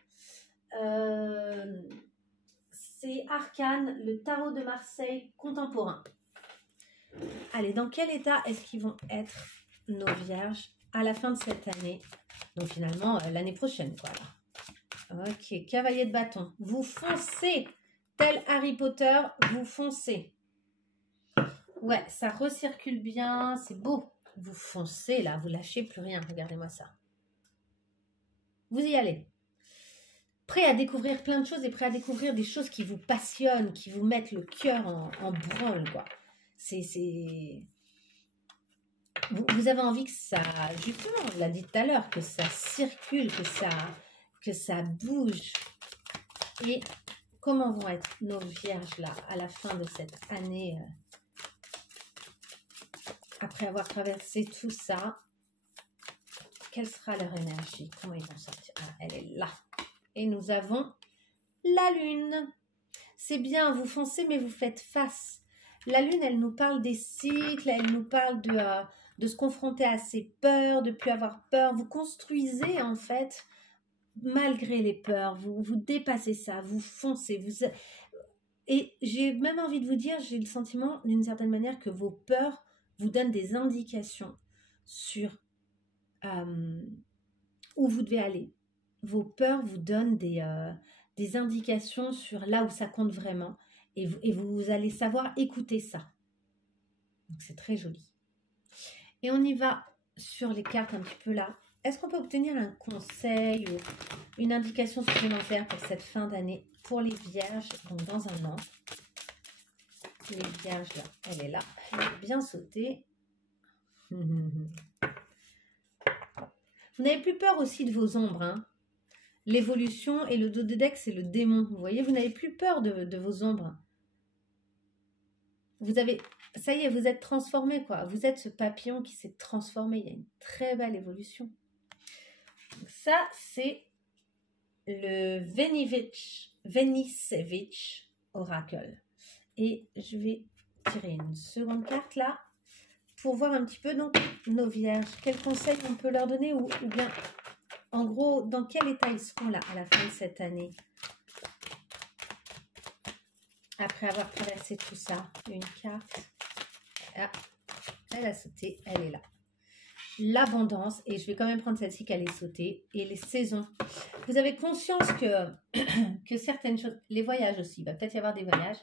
Arcane, le tarot de Marseille contemporain. Allez, dans quel état est-ce qu'ils vont être nos Vierges à la fin de cette année? Donc finalement, l'année prochaine, quoi. Ok, cavalier de bâton. Vous foncez, tel Harry Potter, vous foncez. Ouais, ça recircule bien, c'est beau. Vous foncez là, vous lâchez plus rien. Regardez-moi ça. Vous y allez. Prêt à découvrir plein de choses et prêt à découvrir des choses qui vous passionnent, qui vous mettent le cœur en branle, quoi. Vous avez envie que ça, justement, on l'a dit tout à l'heure, que ça circule, que ça bouge. Et comment vont être nos vierges là, à la fin de cette année, après avoir traversé tout ça? Quelle sera leur énergie? Comment ils vont sortir? Ah, elle est là. Et nous avons la lune. C'est bien, vous foncez, mais vous faites face. La lune, elle nous parle des cycles, elle nous parle de se confronter à ses peurs, de ne plus avoir peur. Vous construisez, en fait, malgré les peurs. Vous dépassez ça, vous foncez. Et j'ai même envie de vous dire, j'ai le sentiment, d'une certaine manière, que vos peurs vous donnent des indications sur où vous devez aller. Vos peurs vous donnent des indications sur là où ça compte vraiment. Et vous allez savoir écouter ça. Donc c'est très joli. Et on y va sur les cartes un petit peu là. Est-ce qu'on peut obtenir un conseil ou une indication supplémentaire pour cette fin d'année pour les vierges, donc dans un an? Les vierges là, elle est là. Elle est bien sautée. Vous n'avez plus peur aussi de vos ombres, hein. L'évolution et le dos de deck, c'est le démon. Vous voyez, vous n'avez plus peur de vos ombres. Vous avez, ça y est, vous êtes transformé, quoi. Vous êtes ce papillon qui s'est transformé. Il y a une très belle évolution. Donc ça, c'est le Venisevich Oracle. Et je vais tirer une seconde carte là pour voir un petit peu donc nos vierges. Quels conseils on peut leur donner ou bien, en gros, dans quel état ils seront là à la fin de cette année? Après avoir traversé tout ça, une carte. Ah, elle a sauté, elle est là. L'abondance, et je vais quand même prendre celle-ci qu'elle est sautée, et les saisons. Vous avez conscience que certaines choses, les voyages aussi, il va peut-être y avoir des voyages,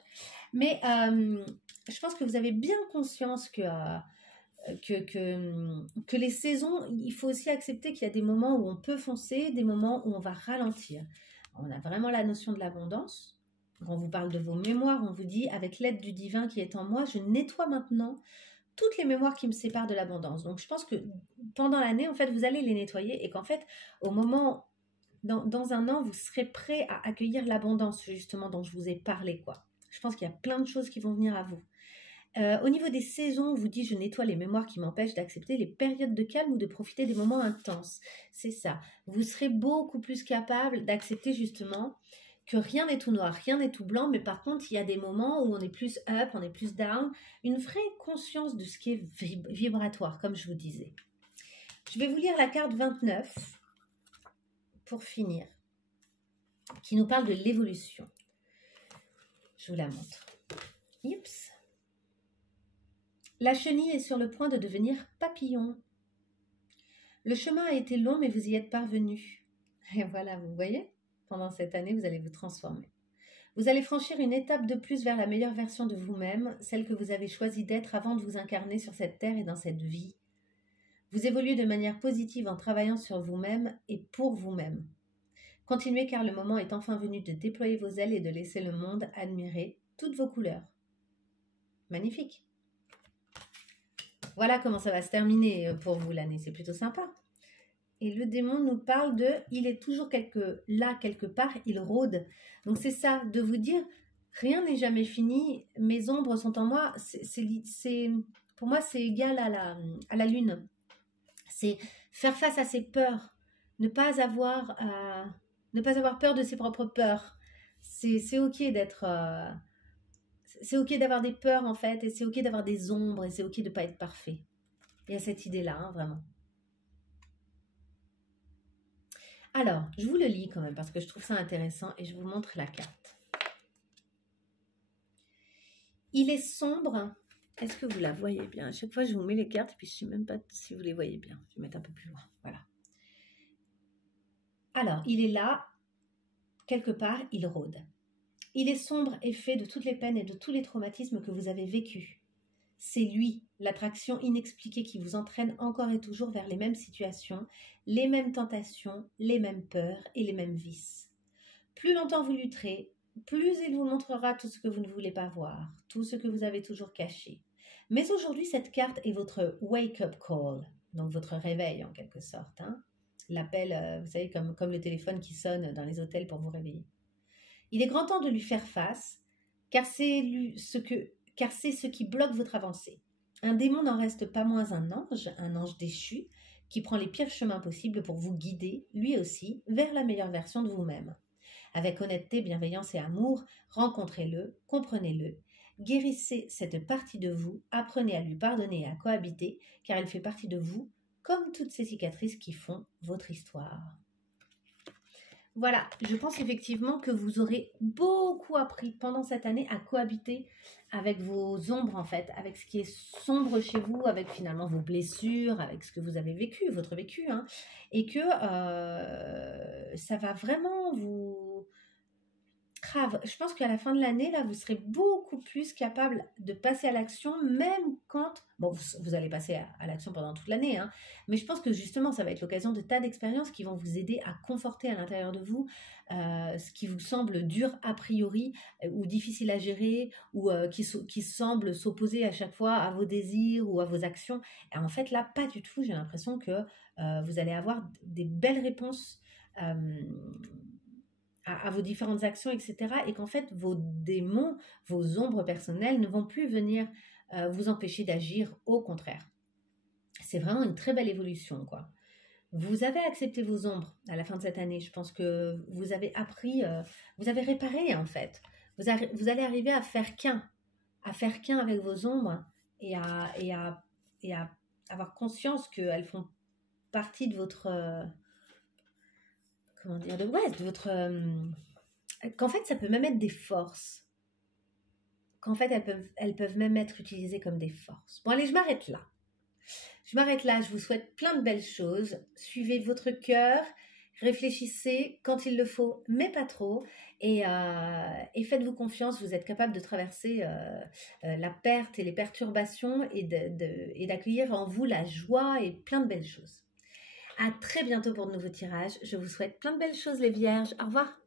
mais je pense que vous avez bien conscience que les saisons, il faut aussi accepter qu'il y a des moments où on peut foncer, des moments où on va ralentir. On a vraiment la notion de l'abondance. On vous parle de vos mémoires, on vous dit, avec l'aide du divin qui est en moi, je nettoie maintenant toutes les mémoires qui me séparent de l'abondance. Donc, je pense que pendant l'année, en fait, vous allez les nettoyer et qu'en fait, au moment, dans un an, vous serez prêt à accueillir l'abondance, justement, dont je vous ai parlé, quoi. Je pense qu'il y a plein de choses qui vont venir à vous. Au niveau des saisons, on vous dit, je nettoie les mémoires qui m'empêchent d'accepter les périodes de calme ou de profiter des moments intenses. C'est ça. Vous serez beaucoup plus capable d'accepter, justement, que rien n'est tout noir, rien n'est tout blanc, mais par contre, il y a des moments où on est plus up, on est plus down, une vraie conscience de ce qui est vibratoire, comme je vous disais. Je vais vous lire la carte 29 pour finir, qui nous parle de l'évolution. Je vous la montre. Oups. La chenille est sur le point de devenir papillon. Le chemin a été long, mais vous y êtes parvenu. Et voilà, vous voyez, pendant cette année, vous allez vous transformer. Vous allez franchir une étape de plus vers la meilleure version de vous-même, celle que vous avez choisi d'être avant de vous incarner sur cette terre et dans cette vie. Vous évoluez de manière positive en travaillant sur vous-même et pour vous-même. Continuez car le moment est enfin venu de déployer vos ailes et de laisser le monde admirer toutes vos couleurs. Magnifique. Voilà comment ça va se terminer pour vous l'année, c'est plutôt sympa. Et le démon nous parle de, il est toujours quelque part, il rôde. Donc c'est ça, de vous dire, rien n'est jamais fini, mes ombres sont en moi, pour moi c'est égal à la lune. C'est faire face à ses peurs, ne pas avoir peur de ses propres peurs. C'est ok d'être... c'est ok d'avoir des peurs en fait, et c'est ok d'avoir des ombres, et c'est ok de ne pas être parfait. Il y a cette idée-là, hein, vraiment. Alors, je vous le lis quand même parce que je trouve ça intéressant et je vous montre la carte. Il est sombre. Est-ce que vous la voyez bien? À chaque fois, je vous mets les cartes et puis je ne sais même pas si vous les voyez bien. Je vais mettre un peu plus loin. Voilà. Alors, il est là. Quelque part, il rôde. Il est sombre et fait de toutes les peines et de tous les traumatismes que vous avez vécus. C'est lui, l'attraction inexpliquée qui vous entraîne encore et toujours vers les mêmes situations, les mêmes tentations, les mêmes peurs et les mêmes vices. Plus longtemps vous lutterez, plus il vous montrera tout ce que vous ne voulez pas voir, tout ce que vous avez toujours caché. Mais aujourd'hui, cette carte est votre wake-up call, donc votre réveil en quelque sorte. Hein. L'appel, vous savez, comme le téléphone qui sonne dans les hôtels pour vous réveiller. Il est grand temps de lui faire face, car c'est ce qui bloque votre avancée. Un démon n'en reste pas moins un ange déchu, qui prend les pires chemins possibles pour vous guider, lui aussi, vers la meilleure version de vous-même. Avec honnêteté, bienveillance et amour, rencontrez-le, comprenez-le, guérissez cette partie de vous, apprenez à lui pardonner et à cohabiter, car elle fait partie de vous, comme toutes ces cicatrices qui font votre histoire. Voilà, je pense effectivement que vous aurez beaucoup appris pendant cette année à cohabiter avec vos ombres en fait, avec ce qui est sombre chez vous, avec finalement vos blessures, avec ce que vous avez vécu, votre vécu, hein, et que ça va vraiment vous... Grave, je pense qu'à la fin de l'année, là, vous serez beaucoup plus capable de passer à l'action, même quand... Bon, vous allez passer à l'action pendant toute l'année, hein, mais je pense que justement, ça va être l'occasion de tas d'expériences qui vont vous aider à conforter à l'intérieur de vous ce qui vous semble dur a priori, ou difficile à gérer, ou qui semble s'opposer à chaque fois à vos désirs ou à vos actions. Et en fait, là, pas du tout. J'ai l'impression que vous allez avoir des belles réponses à vos différentes actions, etc. Et qu'en fait, vos démons, vos ombres personnelles ne vont plus venir vous empêcher d'agir, au contraire. C'est vraiment une très belle évolution, quoi. Vous avez accepté vos ombres à la fin de cette année. Je pense que vous avez appris, vous avez réparé, en fait. Vous allez arriver à faire qu'un avec vos ombres et à avoir conscience qu'elles font partie de votre... comment dire, de votre... qu'en fait, ça peut même être des forces. Qu'en fait, elles peuvent même être utilisées comme des forces. Bon, allez, je m'arrête là. Je vous souhaite plein de belles choses. Suivez votre cœur, réfléchissez quand il le faut, mais pas trop. Et faites-vous confiance, vous êtes capable de traverser la perte et les perturbations et d'accueillir en vous la joie et plein de belles choses. À très bientôt pour de nouveaux tirages. Je vous souhaite plein de belles choses les vierges. Au revoir.